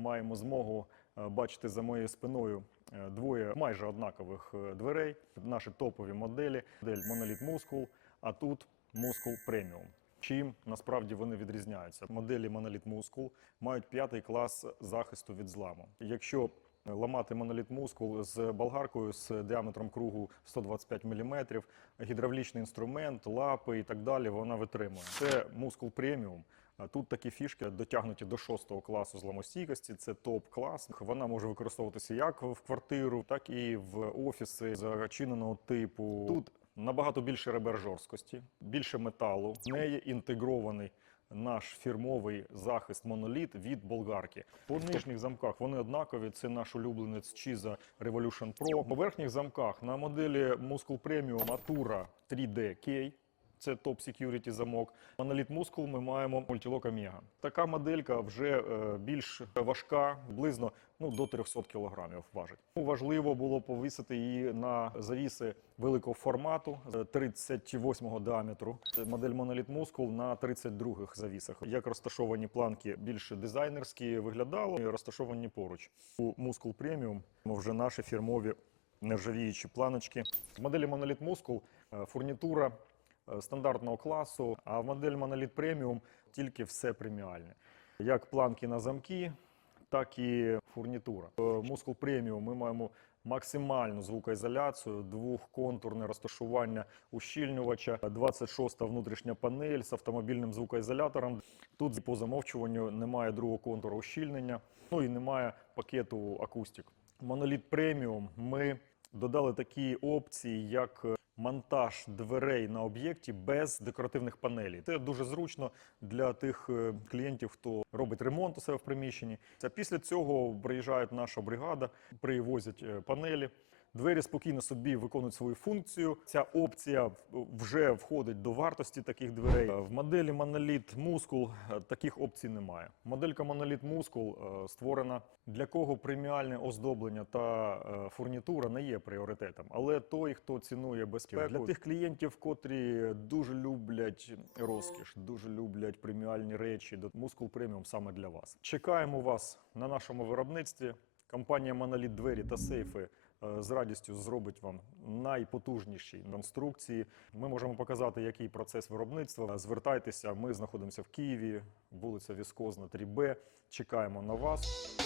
маємо змогу е, бачити за моєю спиною е, двоє майже однакових е, дверей. Наші топові моделі. Модель Monolith Muscle, а тут Muscle Premium. Чим насправді вони відрізняються? Моделі Monolith Muscle мають п'ятий клас захисту від зламу. Якщо ламати моноліт мускул з болгаркою з діаметром кругу 125 мм, гідравлічний інструмент, лапи і так далі, вона витримує. Це мускул преміум. Тут такі фішки дотягнуті до шостого класу зламостійкості. Це топ-клас. Вона може використовуватися як в квартиру, так і в офіси зачиненого типу. Тут набагато більше ребер жорсткості, більше металу. В неї інтегрований наш фірмовий захист моноліт від болгарки. По нижніх замках вони однакові. Це наш улюбленець Chiza Revolution Pro. По верхніх замках на моделі Muscle Premium Atura 3D K. Це топ security замок. Моноліт Muscle ми маємо Multilock Omega. Така моделька вже е, більш важка, близько ну, до 300 кг важить. Ну, Важливо було повісити її на завіси великого формату е, 38 діаметру. Модель Monolith Muscle на 32 завісах. Як розташовані планки більш дизайнерські виглядало, і розташовані поруч. У Muscle Premium вже наші фірмові нержавіючі планочки. В моделі Monolith Muscle е, фурнітура е, стандартного класу, а в модель Monolith Premium тільки все преміальне. Як планки на замки, так і фурнітура. Muscle Premium ми маємо максимальну звукоізоляцію, двохконтурне розташування ущільнювача, 26-та внутрішня панель з автомобільним звукоізолятором. Тут по замовчуванню немає другого контуру ущільнення, ну і немає пакету акустик. Monolith Premium ми додали такі опції, як е, монтаж дверей на об'єкті без декоративних панелей. Це дуже зручно для тих е, клієнтів, хто робить ремонт у себе в приміщенні. Це після цього приїжджає наша бригада, привозять е, панелі. Двері спокійно собі виконують свою функцію. Ця опція вже входить до вартості таких дверей. Е, В моделі Monolith Muscle е, таких опцій немає. Моделька Monolith Muscle е, створена для кого преміальне оздоблення та фурнітура не є пріоритетом. Але той, хто цінує безпеку, для тих клієнтів, котрі дуже люблять розкіш, дуже люблять преміальні речі, до Muscle Premium саме для вас. Чекаємо вас на нашому виробництві. Компанія Monolith двері та сейфи з радістю зробить вам найпотужніші конструкції. Ми можемо показати, який процес виробництва. Звертайтеся, ми знаходимося в Києві, вулиця Віскозна, 3Б. Чекаємо на вас.